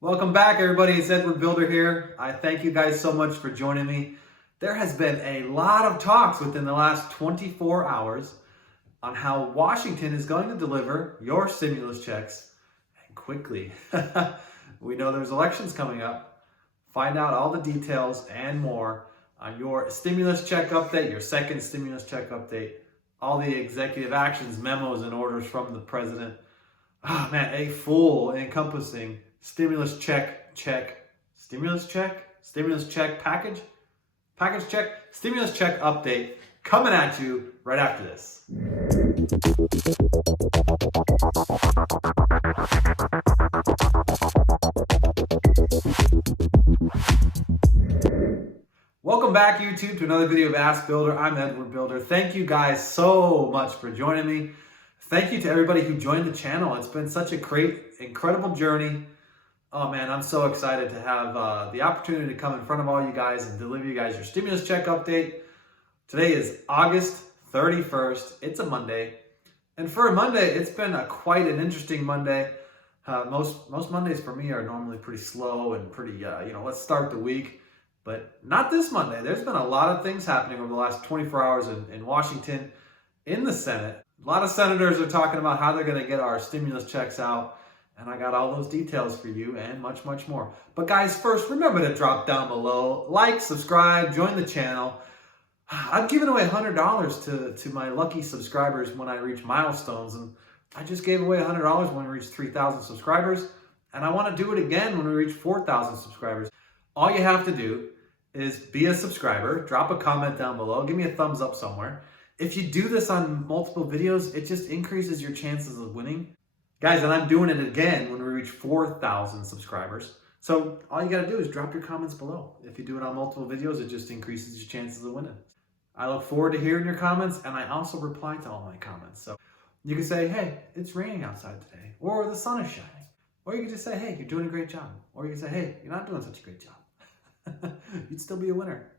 Welcome back, everybody. It's Edward Builder here. I thank you guys so much for joining me. There has been a lot of talks within the last 24 hours on how Washington is going to deliver your stimulus checks and quickly. We know there's elections coming up. Find out all the details and more on your stimulus check update, your second stimulus check update, all the executive actions, memos, and orders from the president. Oh man, a full encompassing stimulus check, stimulus check package check, stimulus check update coming at you right after this. Welcome back, YouTube, to another video of Ask Builder. I'm Edward Builder. Thank you guys so much for joining me. Thank you to everybody who joined the channel. It's been such a great, incredible journey. Oh man, I'm so excited to have the opportunity to come in front of all you guys and deliver you guys your stimulus check update. Today is August 31st. It's a Monday. And for a Monday, it's been quite an interesting Monday. Most Mondays for me are normally pretty slow and pretty, let's start the week. But not this Monday. There's been a lot of things happening over the last 24 hours in Washington, in the Senate. A lot of senators are talking about how they're going to get our stimulus checks out. And I got all those details for you and much, much more. But guys, first, remember to drop down below, like, subscribe, join the channel. I'm giving away $100 to my lucky subscribers when I reach milestones. And I just gave away $100 when we reach 3,000 subscribers. And I want to do it again when we reach 4,000 subscribers. All you have to do is be a subscriber, drop a comment down below, give me a thumbs up somewhere. If you do this on multiple videos, it just increases your chances of winning. Guys, and I'm doing it again when we reach 4,000 subscribers. So all you got to do is drop your comments below. If you do it on multiple videos, it just increases your chances of winning. I look forward to hearing your comments, and I also reply to all my comments. So you can say, hey, it's raining outside today, or the sun is shining. Or you can just say, hey, you're doing a great job. Or you can say, hey, you're not doing such a great job. You'd still be a winner.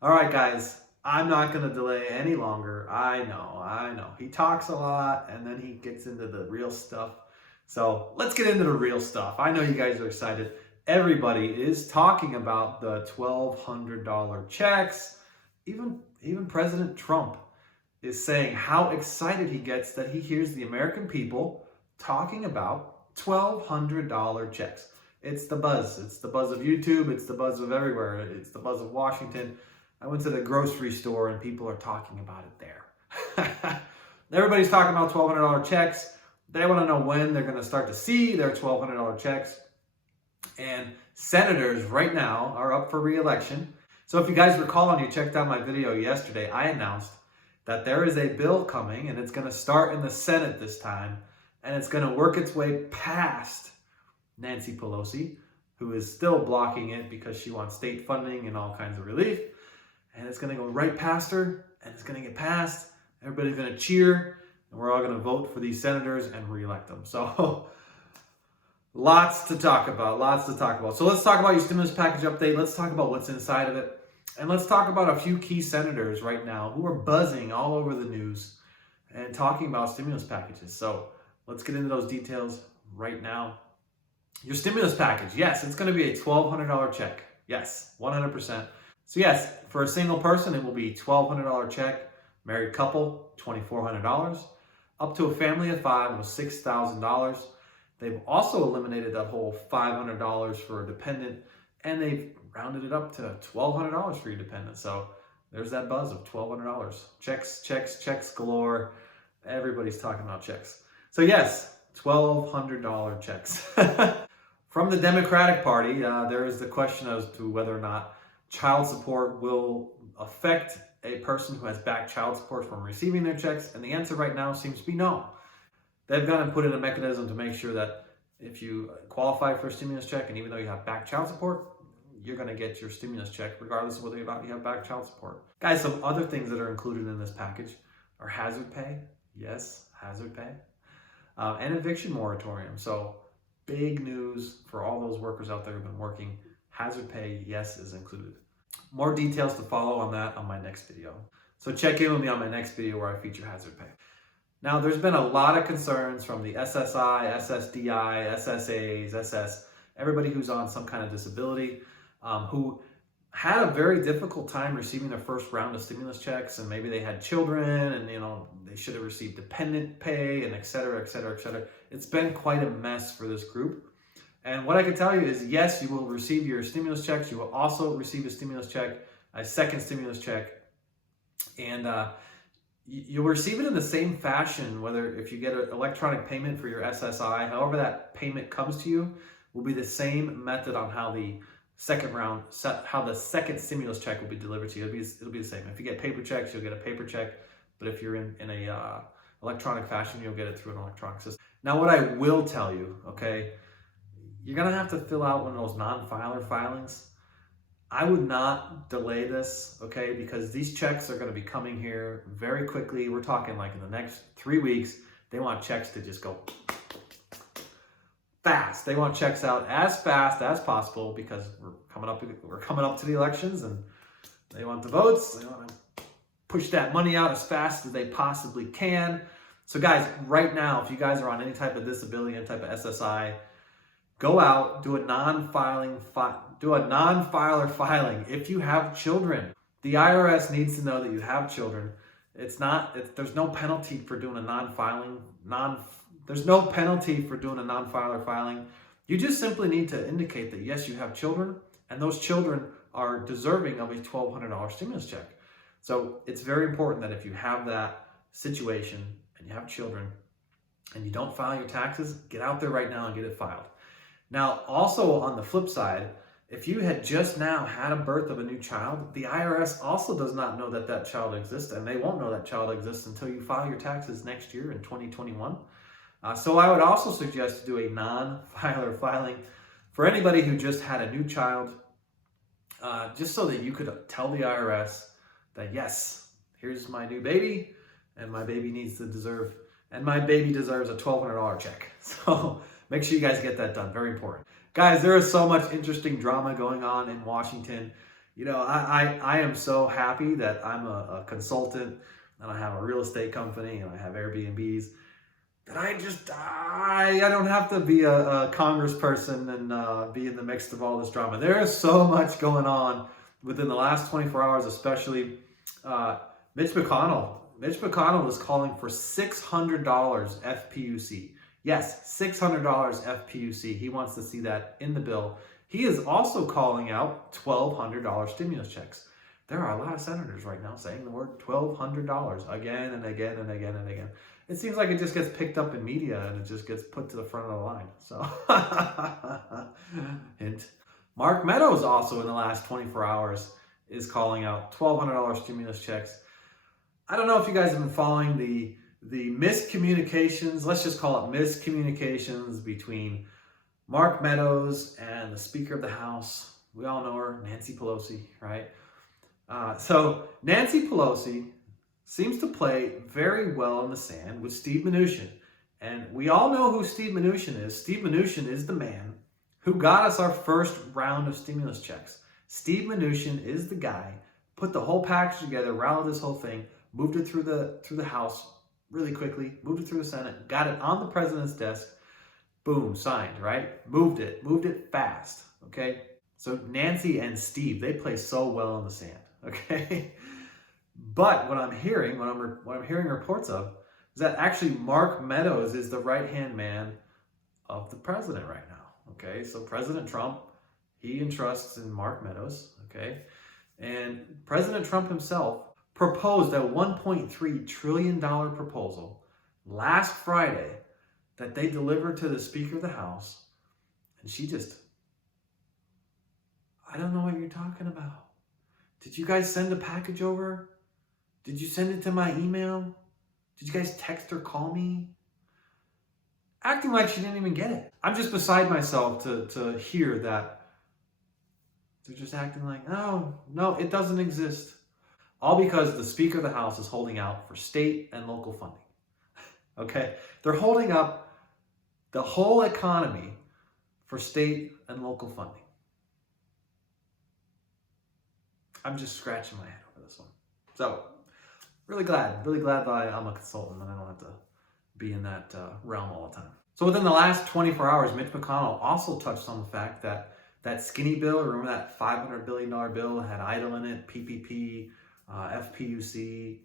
All right, guys. I'm not going to delay any longer. I know. He talks a lot and then he gets into the real stuff. So let's get into the real stuff. I know you guys are excited. Everybody is talking about the $1,200 checks. Even President Trump is saying how excited he gets that he hears the American people talking about $1,200 checks. It's the buzz. It's the buzz of YouTube. It's the buzz of everywhere. It's the buzz of Washington. I went to the grocery store and people are talking about it there. Everybody's talking about $1,200 checks. They want to know when they're going to start to see their $1,200 checks. And senators right now are up for re-election. So if you guys recall and you checked out my video yesterday, I announced that there is a bill coming and it's going to start in the Senate this time. And it's going to work its way past Nancy Pelosi, who is still blocking it because she wants state funding and all kinds of relief. And it's going to go right past her, and it's going to get passed. Everybody's going to cheer, and we're all going to vote for these senators and re-elect them. So lots to talk about. So let's talk about your stimulus package update. Let's talk about what's inside of it. And let's talk about a few key senators right now who are buzzing all over the news and talking about stimulus packages. So let's get into those details right now. Your stimulus package, yes, it's going to be a $1,200 check. Yes, 100%. So yes, for a single person, it will be $1,200 check. Married couple, $2,400. Up to a family of 5 was $6,000. They've also eliminated that whole $500 for a dependent, and they've rounded it up to $1,200 for your dependent. So there's that buzz of $1,200. Checks galore. Everybody's talking about checks. So yes, $1,200 checks. From the Democratic Party, there is the question as to whether or not child support will affect a person who has back child support from receiving their checks, and the answer right now seems to be no. They've gone and put in a mechanism to make sure that if you qualify for a stimulus check, and even though you have back child support, you're going to get your stimulus check regardless of whether or not you have back child support. Guys, some other things that are included in this package are hazard pay. Yes, hazard pay. And eviction moratorium. So big news for all those workers out there who've been working. Hazard pay, yes, is included. More details to follow on that on my next video. So check in with me on my next video where I feature hazard pay. Now, there's been a lot of concerns from the SSI, SSDI, SSAs, everybody who's on some kind of disability, who had a very difficult time receiving their first round of stimulus checks, and maybe they had children and they should have received dependent pay and et cetera, et cetera, et cetera. It's been quite a mess for this group. And what I can tell you is, yes, you will receive your stimulus checks. You will also receive a stimulus check, a second stimulus check, and you'll receive it in the same fashion, whether if you get an electronic payment for your SSI, however that payment comes to you, will be the same method on how the second stimulus check will be delivered to you. It'll be the same. If you get paper checks, you'll get a paper check, but if you're in a electronic fashion, you'll get it through an electronic system. Now, what I will tell you, okay, you're gonna have to fill out one of those non-filer filings. I would not delay this, okay, because these checks are gonna be coming here very quickly. We're talking like in the next 3 weeks. They want checks to just go fast. They want checks out as fast as possible because we're coming up to the elections, and they want the votes. They want to push that money out as fast as they possibly can. So guys, right now, if you guys are on any type of disability, any type of SSI, go out, do a non-filer filing. If you have children, the IRS needs to know that you have children. There's no penalty for doing a There's no penalty for doing a non-filer filing. You just simply need to indicate that yes, you have children, and those children are deserving of a $1,200 stimulus check. So it's very important that if you have that situation and you have children and you don't file your taxes, get out there right now and get it filed. Now, also on the flip side, if you had just now had a birth of a new child, the IRS also does not know that that child exists, and they won't know that child exists until you file your taxes next year in 2021. So I would also suggest to do a non-filer filing for anybody who just had a new child, just so that you could tell the IRS that yes, here's my new baby, and my baby deserves a $1,200 check. So make sure you guys get that done. Very important. Guys, there is so much interesting drama going on in Washington. I am so happy that I'm a consultant and I have a real estate company and I have Airbnbs, that I don't have to be a congressperson and be in the midst of all this drama. There is so much going on within the last 24 hours, especially Mitch McConnell is calling for $600 FPUC. Yes, $600 FPUC. He wants to see that in the bill. He is also calling out $1,200 stimulus checks. There are a lot of senators right now saying the word $1,200 again and again and again and again. It seems like it just gets picked up in media and it just gets put to the front of the line. So, hint. Mark Meadows also in the last 24 hours is calling out $1,200 stimulus checks. I don't know if you guys have been following the miscommunications, let's just call it miscommunications, between Mark Meadows and the Speaker of the House. We all know her, Nancy Pelosi, right? So Nancy Pelosi seems to play very well in the sand with Steve Mnuchin. And we all know who Steve Mnuchin is. Steve Mnuchin is the man who got us our first round of stimulus checks. Steve Mnuchin is the guy, put the whole package together, rallied this whole thing, moved it through the House really quickly, moved it through the Senate, got it on the president's desk, boom, signed, right? Moved it fast, okay? So Nancy and Steve, they play so well in the sand, okay? But what I'm hearing reports of is that actually Mark Meadows is the right-hand man of the president right now, okay? So President Trump, he entrusts in Mark Meadows, okay? And President Trump himself proposed a $1.3 trillion proposal last Friday that they delivered to the Speaker of the House. And she just, I don't know what you're talking about. Did you guys send a package over? Did you send it to my email? Did you guys text or call me? Acting like she didn't even get it. I'm just beside myself to hear that they're just acting like, no, it doesn't exist. All because the Speaker of the House is holding out for state and local funding. Okay? They're holding up the whole economy for state and local funding. I'm just scratching my head over this one. So, really glad that I'm a consultant and I don't have to be in that realm all the time. So within the last 24 hours, Mitch McConnell also touched on the fact that that skinny bill, remember that $500 billion bill that had EIDL in it, PPP, FPUC.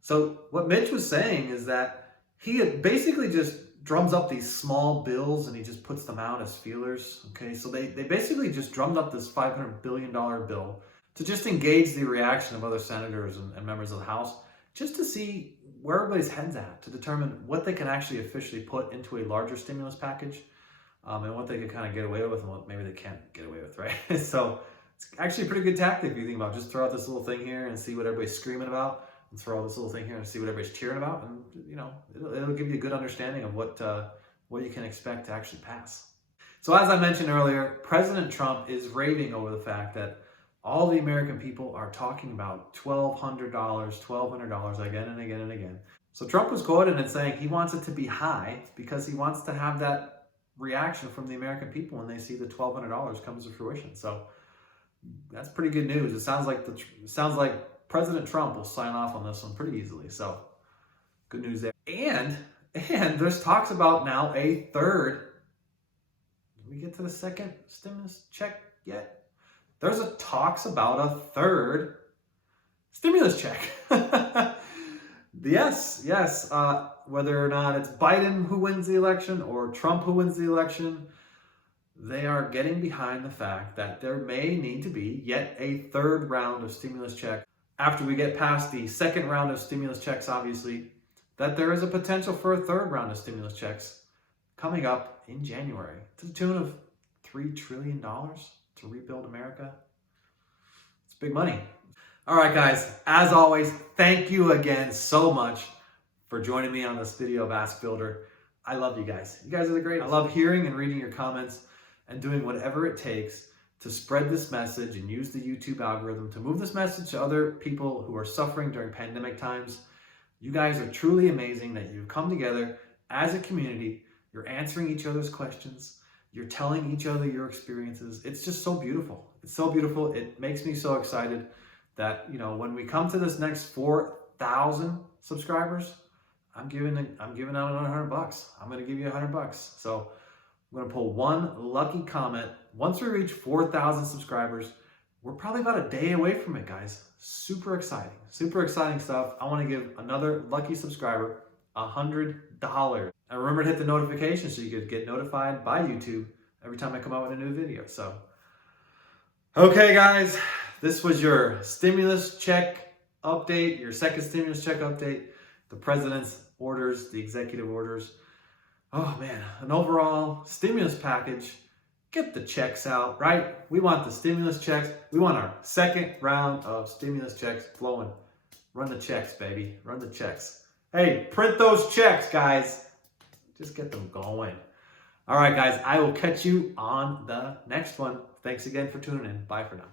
So what Mitch was saying is that he had basically just drums up these small bills and he just puts them out as feelers. Okay, so they basically just drummed up this $500 billion bill to just engage the reaction of other senators and members of the House, just to see where everybody's head's at, to determine what they can actually officially put into a larger stimulus package, and what they can kind of get away with and what maybe they can't get away with, right? So it's actually a pretty good tactic if you think about it. Just throw out this little thing here and see what everybody's screaming about, and throw out this little thing here and see what everybody's cheering about, and it'll give you a good understanding of what you can expect to actually pass. So as I mentioned earlier, President Trump is raving over the fact that all the American people are talking about $1,200 again and again and again. So Trump was quoted in saying he wants it to be high because he wants to have that reaction from the American people when they see the $1,200 comes to fruition. So that's pretty good news. It sounds like President Trump will sign off on this one pretty easily. So good news there. And there's talks about now a third. Did we get to the second stimulus check yet? There's talks about a third stimulus check. Yes. Whether or not it's Biden who wins the election or Trump who wins the election, they are getting behind the fact that there may need to be yet a third round of stimulus checks. After we get past the second round of stimulus checks, obviously, that there is a potential for a third round of stimulus checks coming up in January to the tune of $3 trillion. To rebuild America. It's big money. All right, guys, as always, thank you again so much for joining me on this video of Ask Builder. I love you guys. You guys are the greatest. I love hearing and reading your comments and doing whatever it takes to spread this message and use the YouTube algorithm to move this message to other people who are suffering during pandemic times. You guys are truly amazing that you've come together as a community. You're answering each other's questions. You're telling each other your experiences. It's just so beautiful. It's so beautiful. It makes me so excited that, when we come to this next 4,000 subscribers, I'm giving out another $100. I'm going to give you $100. So I'm going to pull one lucky comment. Once we reach 4,000 subscribers, we're probably about a day away from it, guys. Super exciting stuff. I want to give another lucky subscriber $100. And remember to hit the notification so you could get notified by YouTube every time I come out with a new video. So, okay, guys, this was your stimulus check update, your second stimulus check update, the president's orders, the executive orders. Oh man, an overall stimulus package. Get the checks out, right? We want the stimulus checks. We want our second round of stimulus checks flowing. Run the checks, baby. Run the checks. Hey, print those checks, guys. Just get them going. All right, guys, I will catch you on the next one. Thanks again for tuning in. Bye for now.